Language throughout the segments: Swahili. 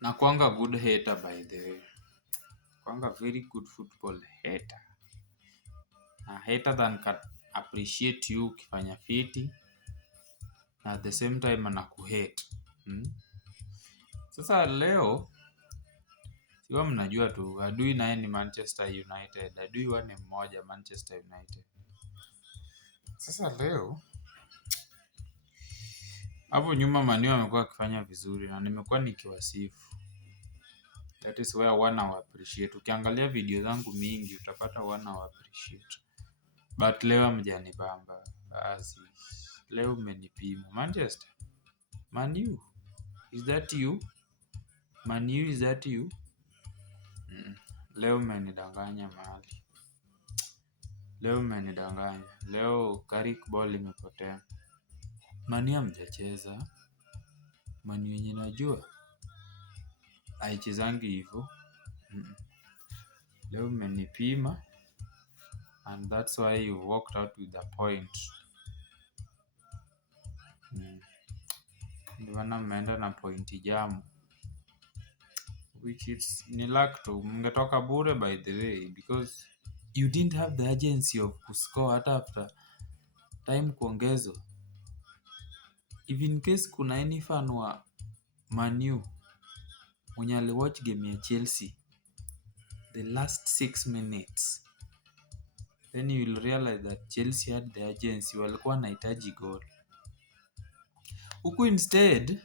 Na kuanga good hater by the way. Kuanga very good football hater. A hater than can appreciate you ukifanya fiti. Na at the same time anakuhate. Sasa leo siwa mnajua tu adui naye ni Manchester United. Adui wa ni mmoja Manchester United. Sasa leo hapo nyuma Man U amekuwa akifanya vizuri na nimekuwa nikiwasifu. That is where wana appreciate. Ukiangalia video zangu mingi utapata wana appreciate. But leo hamjanibamba. Basi leo mmenipima. Manchester, Man U, is that you? Man U, is that you? Leo mmenidanganya mahali. Leo mmenidanganya. Leo Carrick ball imepotea. Man U hamjacheza. Man U yenye najua haichezangi hivyo. Leo mmenipima and that's why you walked out with a point. Ndio maana mmeenda na point jamu. Which is ni luck tu. Mngetoka bure by the way because you didn't have the urgency of kuscore hata after time kuongezwa. If in case kuna any fan wa Man U mwenye aliwatch game ya Chelsea the last 6 minutes, then you will realize that Chelsea had the urgency, walikuwa wanahitaji goal. Huku instead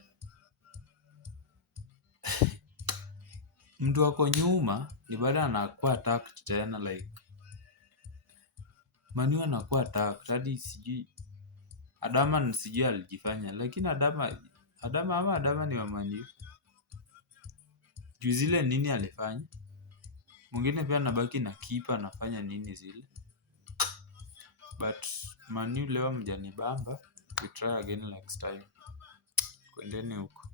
mtu wako nyuma ni bado anakuwa attacked tena like Man U anakuwa attacked hadi sijui Adama sijui alijifanya lakini Adama ni wa Man U. Juu zile nini alifanya? Mwingine pia anabaki na keeper anafanya nini zile? But Man U leo hamjanibamba. We try again next time. Kwendeni huko.